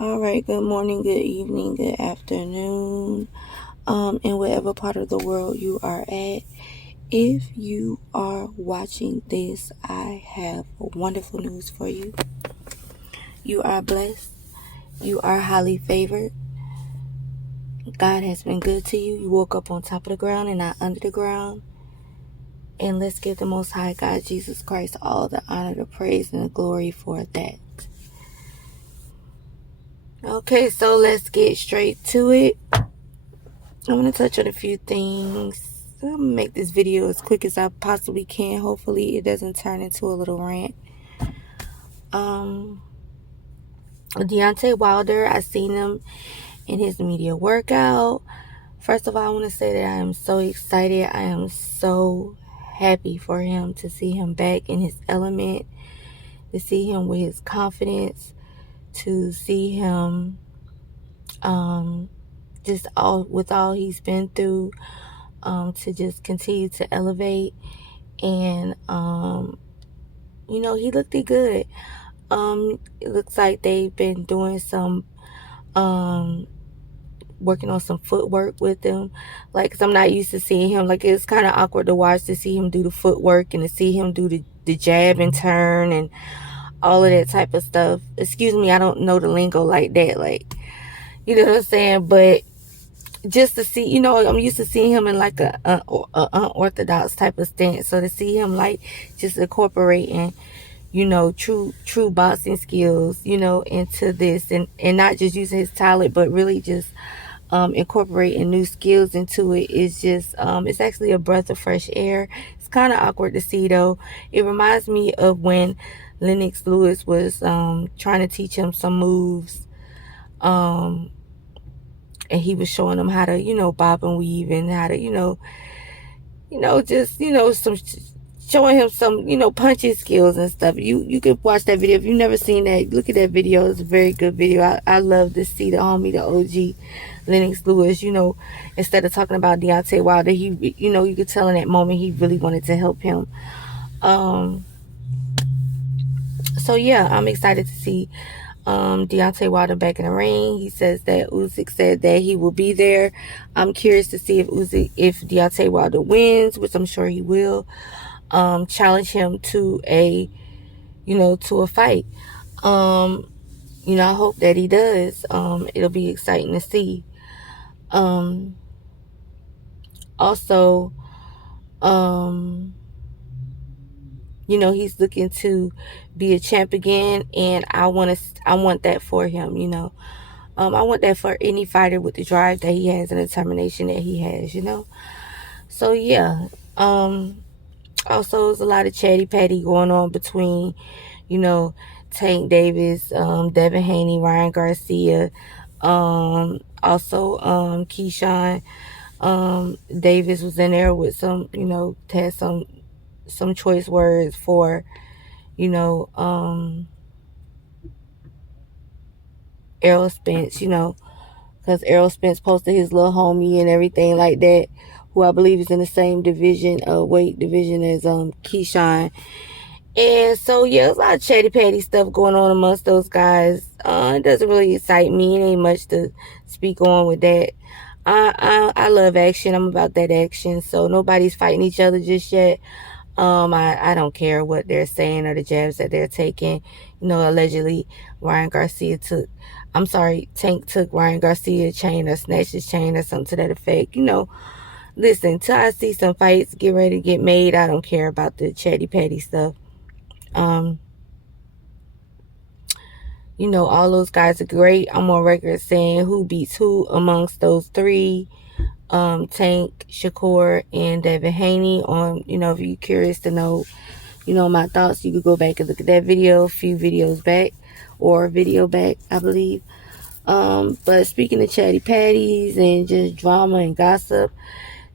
All right, good morning, good evening, good afternoon, in whatever part of the world you are at. If you are watching this, I have wonderful news for you. You are blessed. You are highly favored. God has been good to you. You woke up on top of the ground and not under the ground. And let's give the Most High God, Jesus Christ, all the honor, the praise, and the glory for that. Okay, so let's get straight to it. I'm going to touch on a few things. I'm going to make this video as quick as I possibly can. Hopefully it doesn't turn into a little rant. Deontay Wilder, I seen him in his media workout. First of all, I want to say that I am so excited. I am so happy for him, to see him back in his element, to see him with his confidence, to see him just with all he's been through, to just continue to elevate. And he looked good. It looks like they've been doing some working on some footwork with him, like, cause I'm not used to seeing him. Like, it's kind of awkward to watch, to see him do the footwork and to see him do the jab and turn and all of that type of stuff. Excuse me, I don't know the lingo like that, like, you know what I'm saying? But just to see, I'm used to seeing him in like a unorthodox type of stance. So to see him like just incorporating, true boxing skills, into this, and not just using his talent, but really just incorporating new skills into it, is just it's actually a breath of fresh air. It's kind of awkward to see, though. It reminds me of when Lennox Lewis was trying to teach him some moves, and he was showing him how to bob and weave, and how to some showing him some punching skills and stuff. You could watch that video if you've never seen that. Look at that video. It's a very good video. I love to see the homie, the OG Lennox Lewis, instead of talking about Deontay Wilder, he you could tell in that moment he really wanted to help him. So yeah, I'm excited to see Deontay Wilder back in the ring. He says that Usyk said that he will be there. I'm curious to see if Deontay Wilder wins, which I'm sure he will. Challenge him to a fight. I hope that he does. It'll be exciting to see. Also, he's looking to be a champ again, and I want that for him. I want that for any fighter with the drive that he has and the determination that he has. So yeah. Also, there's a lot of chatty patty going on between, Tank Davis, Devin Haney, Ryan Garcia, also Keyshawn Davis was in there with some, had some choice words for, Errol Spence, because Errol Spence posted his little homie and everything like that, who I believe is in the same weight division as Keyshawn. And so yeah, there's a lot of chatty patty stuff going on amongst those guys. It doesn't really excite me. It ain't much to speak on with that. I love action. I'm about that action. So nobody's fighting each other just yet. I don't care what they're saying or the jabs that they're taking. Allegedly Tank took Ryan Garcia's chain or snatched his chain or something to that effect. Listen, till I see some fights get ready to get made, I don't care about the chatty patty stuff. All those guys are great. I'm on record saying who beats who amongst those three. Tank, Shakur, and Devin Haney. If you're curious to know, my thoughts, you could go back and look at that video a few videos back, or a video back, I believe. But speaking of chatty patties and just drama and gossip,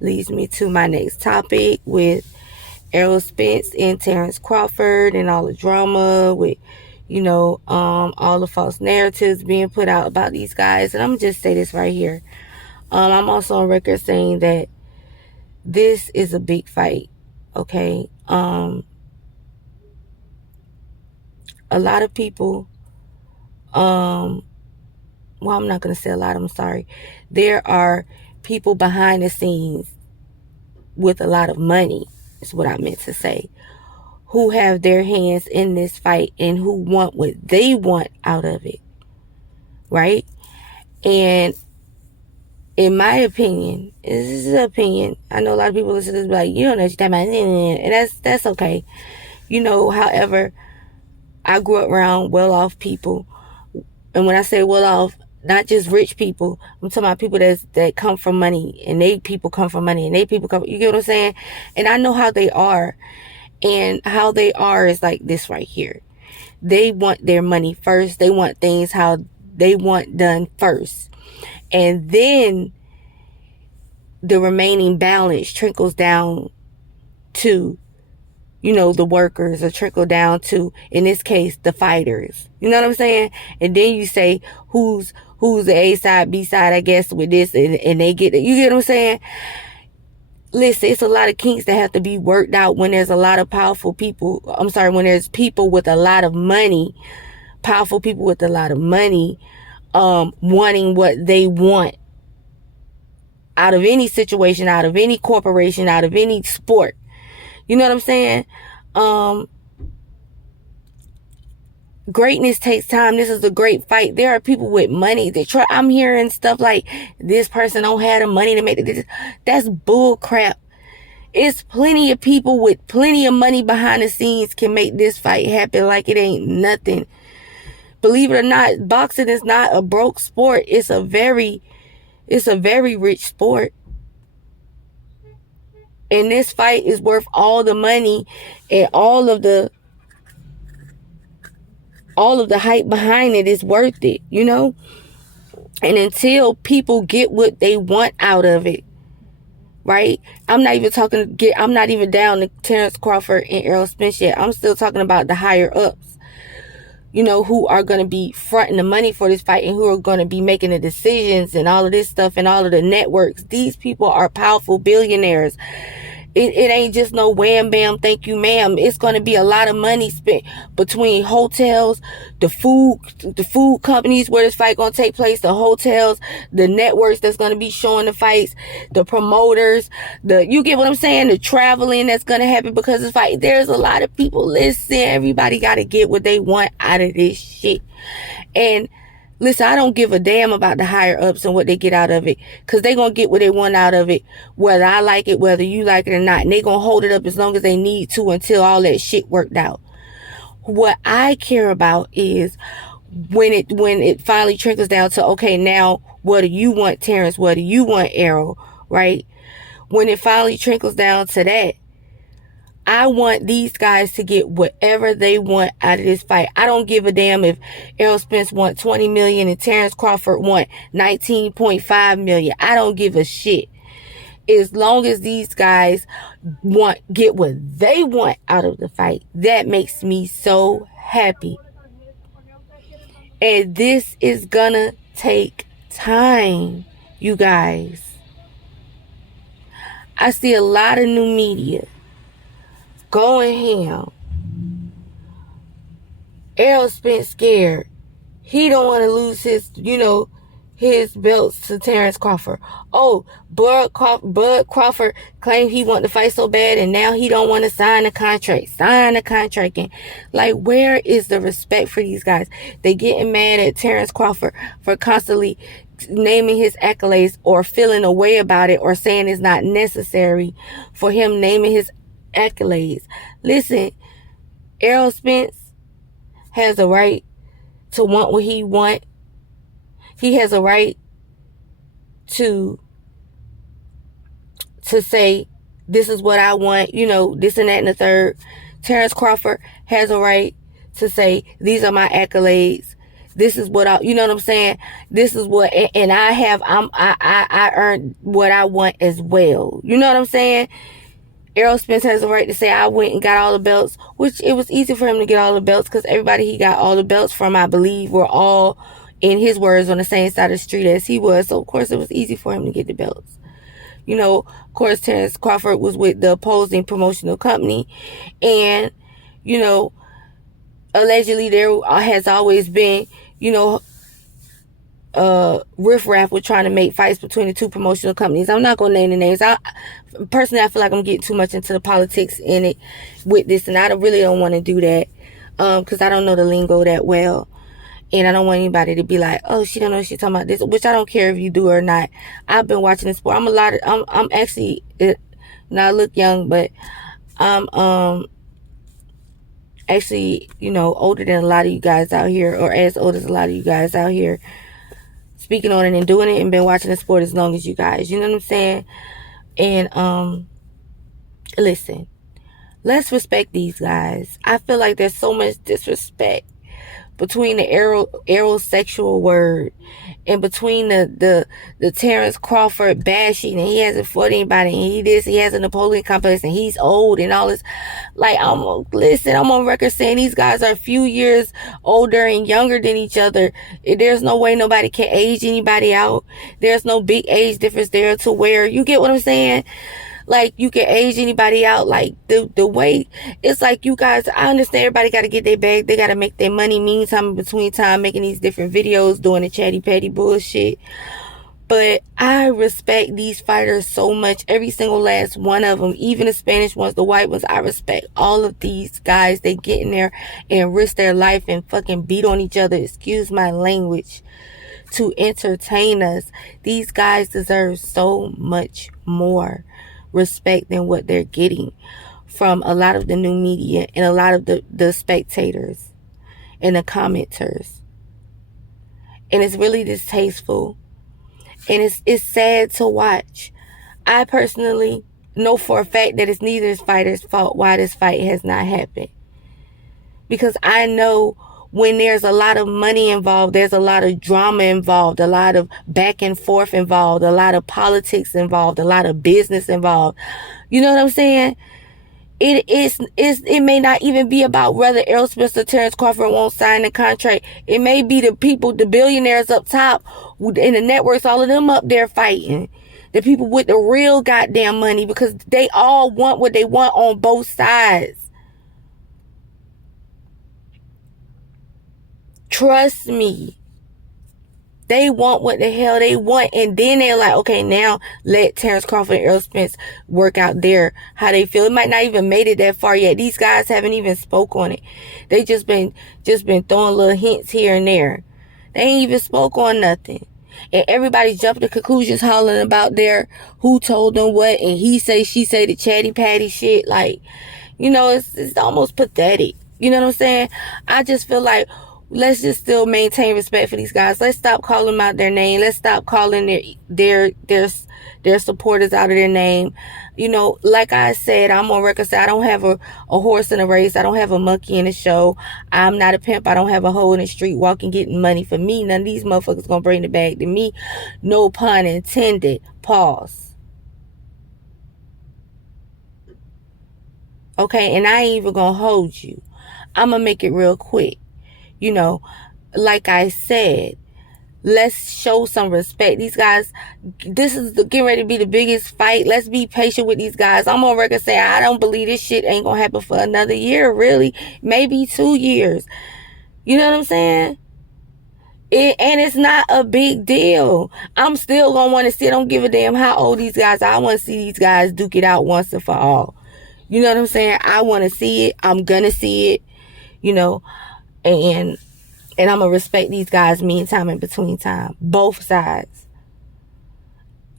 leads me to my next topic with Errol Spence and Terrance Crawford, and all the drama with, all the false narratives being put out about these guys. And I'm going to just say this right here. I'm also on record saying that this is a big fight, okay? A lot of people well, I'm not going to say a lot, I'm sorry. There are people behind the scenes with a lot of money, is what I meant to say, who have their hands in this fight and who want what they want out of it, right? And in my opinion, this is an opinion. I know a lot of people listen to this like, you don't know what you're talking about, and that's okay. However, I grew up around well-off people, and when I say well-off, not just rich people, I'm talking about people that come from money, and they people come from money, and they people come. You get what I'm saying? And I know how they are, and how they are is like this right here. They want their money first. They want things how they want done first. And then the remaining balance trickles down to, the workers, or trickle down to, in this case, the fighters. You know what I'm saying? And then you say, who's the A side, B side, I guess, with this, and they get it. You get what I'm saying? Listen, it's a lot of kinks that have to be worked out when there's a lot of powerful people. When there's people with a lot of money, powerful people with a lot of money, wanting what they want out of any situation, out of any corporation, out of any sport. You know what I'm saying? Greatness takes time. This is a great fight. There are people with money that try. I'm hearing stuff like, this person don't have the money to make it. That's bull crap. It's plenty of people with plenty of money behind the scenes can make this fight happen like it ain't nothing. Believe it or not, boxing is not a broke sport. It's a very rich sport. And this fight is worth all the money and all of the hype behind it is worth it, And until people get what they want out of it, right? I'm not even down to Terrance Crawford and Errol Spence yet. I'm still talking about the higher ups, who are going to be fronting the money for this fight and who are going to be making the decisions and all of this stuff and all of the networks. These people are powerful billionaires. It ain't just no wham bam thank you ma'am. It's going to be a lot of money spent between hotels, the food companies where this fight going to take place, the hotels, the networks that's going to be showing the fights, the promoters, you get what I'm saying, the traveling that's going to happen because of this fight. There's a lot of people. Listen, everybody got to get what they want out of this shit. And listen, I don't give a damn about the higher ups and what they get out of it, because they going to get what they want out of it, whether I like it, whether you like it or not. And they going to hold it up as long as they need to until all that shit worked out. What I care about is when it finally trickles down to, okay, now what do you want, Terrence? What do you want, Errol? Right? When it finally trickles down to that, I want these guys to get whatever they want out of this fight. I don't give a damn if Errol Spence want 20 million and Terrance Crawford want 19.5 million. I don't give a shit. As long as these guys get what they want out of the fight, that makes me so happy. And this is gonna take time, you guys. I see a lot of new media going ham. Errol Spence scared. He don't want to lose his belts to Terrance Crawford. Oh, Bud Crawford claimed he wanted to fight so bad, and now he don't want to sign the contract. And like, where is the respect for these guys? They getting mad at Terrance Crawford for constantly naming his accolades or feeling a way about it or saying it's not necessary for him naming his accolades. Listen, Errol Spence has a right to want what he want. He has a right to say, this is what I want, this and that and the third. Terrance Crawford has a right to say, these are my accolades. This is what you know what I'm saying? This is what, and I earned what I want as well. You know what I'm saying? Errol Spence has a right to say, I went and got all the belts, which it was easy for him to get all the belts because everybody he got all the belts from, I believe, were all, in his words, on the same side of the street as he was. So, of course, it was easy for him to get the belts. Of course, Terrance Crawford was with the opposing promotional company. And, allegedly there has always been, riffraff with trying to make fights between the two promotional companies. I'm not gonna name the names. Personally, I feel like I'm getting too much into the politics in it with this, and I really don't want to do that because I don't know the lingo that well, and I don't want anybody to be like, oh, she don't know she's talking about this, which I don't care if you do or not. I've been watching this sport. I'm actually, now I look young, but I'm actually, older than a lot of you guys out here, or as old as a lot of you guys out here, speaking on it and doing it, and been watching the sport as long as you guys. You know what I'm saying? And listen, let's respect these guys. I feel like there's so much disrespect between the Errol sexual word and between the Terrance Crawford bashing, and he hasn't fought anybody, and he has a Napoleon complex, and he's old and all this. Like, I'm on record saying these guys are a few years older and younger than each other. There's no way nobody can age anybody out. There's no big age difference there to where, you get what I'm saying? Like, you can age anybody out. Like, the way, it's like, you guys, I understand everybody got to get their bag. They got to make their money. Meantime, in between time, making these different videos, doing the chatty patty bullshit. But I respect these fighters so much. Every single last one of them. Even the Spanish ones, the white ones. I respect all of these guys. They get in there and risk their life and fucking beat on each other. Excuse my language. To entertain us. These guys deserve so much more respect than what they're getting from a lot of the new media and a lot of the spectators and the commenters. And it's really distasteful. And it's sad to watch. I personally know for a fact that it's neither fighter's fault why this fight has not happened. Because I know when there's a lot of money involved, there's a lot of drama involved, a lot of back and forth involved, a lot of politics involved, a lot of business involved. You know what I'm saying? It may not even be about whether Errol Spence or Terrance Crawford won't sign the contract. It may be the people, the billionaires up top and the networks, all of them up there fighting. The people with the real goddamn money, because they all want what they want on both sides. Trust me. They want what the hell they want. And then they're like, okay, now let Terrance Crawford and Errol Spence work out there how they feel. It might not even made it that far yet. These guys haven't even spoke on it. They just been throwing little hints here and there. They ain't even spoke on nothing. And everybody jumping to conclusions, hollering about their who told them what, and he say, she say, the chatty patty shit. Like, it's almost pathetic. You know what I'm saying? I just feel like, let's just still maintain respect for these guys. Let's stop calling them out their name. Let's stop calling their supporters out of their name. Like I said, I'm on record saying I don't have a horse in a race. I don't have a monkey in a show. I'm not a pimp. I don't have a hoe in the street walking getting money for me. None of these motherfuckers gonna bring the bag to me. No pun intended. Pause. Okay, and I ain't even gonna hold you. I'm gonna make it real quick. Like I said, let's show some respect. These guys, this is getting ready to be the biggest fight. Let's be patient with these guys. I'm on record saying I don't believe this shit ain't gonna happen for another year, really. Maybe 2 years. You know what I'm saying? And it's not a big deal. I'm still gonna want to see it. I don't give a damn how old these guys are. I want to see these guys duke it out once and for all. You know what I'm saying? I want to see it. I'm gonna see it. And I'm gonna respect these guys meantime and between time. Both sides.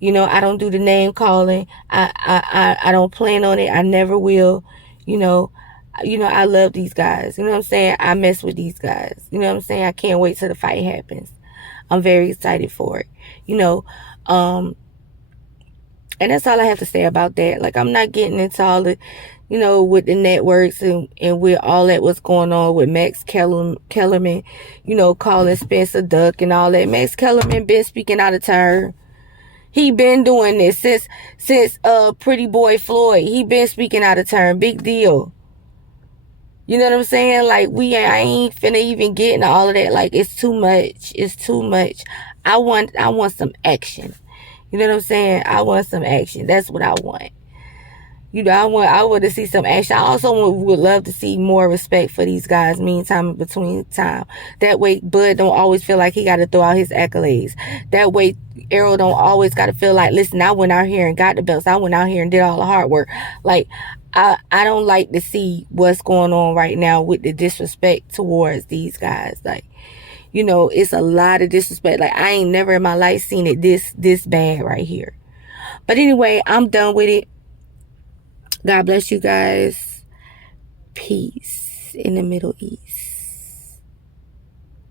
I don't do the name calling. I don't plan on it. I never will. I love these guys. You know what I'm saying? I mess with these guys. You know what I'm saying? I can't wait till the fight happens. I'm very excited for it. And that's all I have to say about that. Like, I'm not getting into all the, with the networks and with all that what's going on with Max Kellerman, calling Spence a duck and all that. Max Kellerman been speaking out of turn. He been doing this since Pretty Boy Floyd. He been speaking out of turn. Big deal. You know what I'm saying? Like, I ain't finna even get into all of that. Like, it's too much. It's too much. I want some action. You know what I'm saying? I want some action. That's what I want. I want to see some action. I also would love to see more respect for these guys meantime in between time. That way Bud don't always feel like he got to throw out his accolades. That way Errol don't always got to feel like, listen, I went out here and got the belts. I went out here and did all the hard work. Like, I don't like to see what's going on right now with the disrespect towards these guys. Like, it's a lot of disrespect. Like, I ain't never in my life seen it this bad right here. But anyway, I'm done with it. God bless you guys. Peace in the Middle East.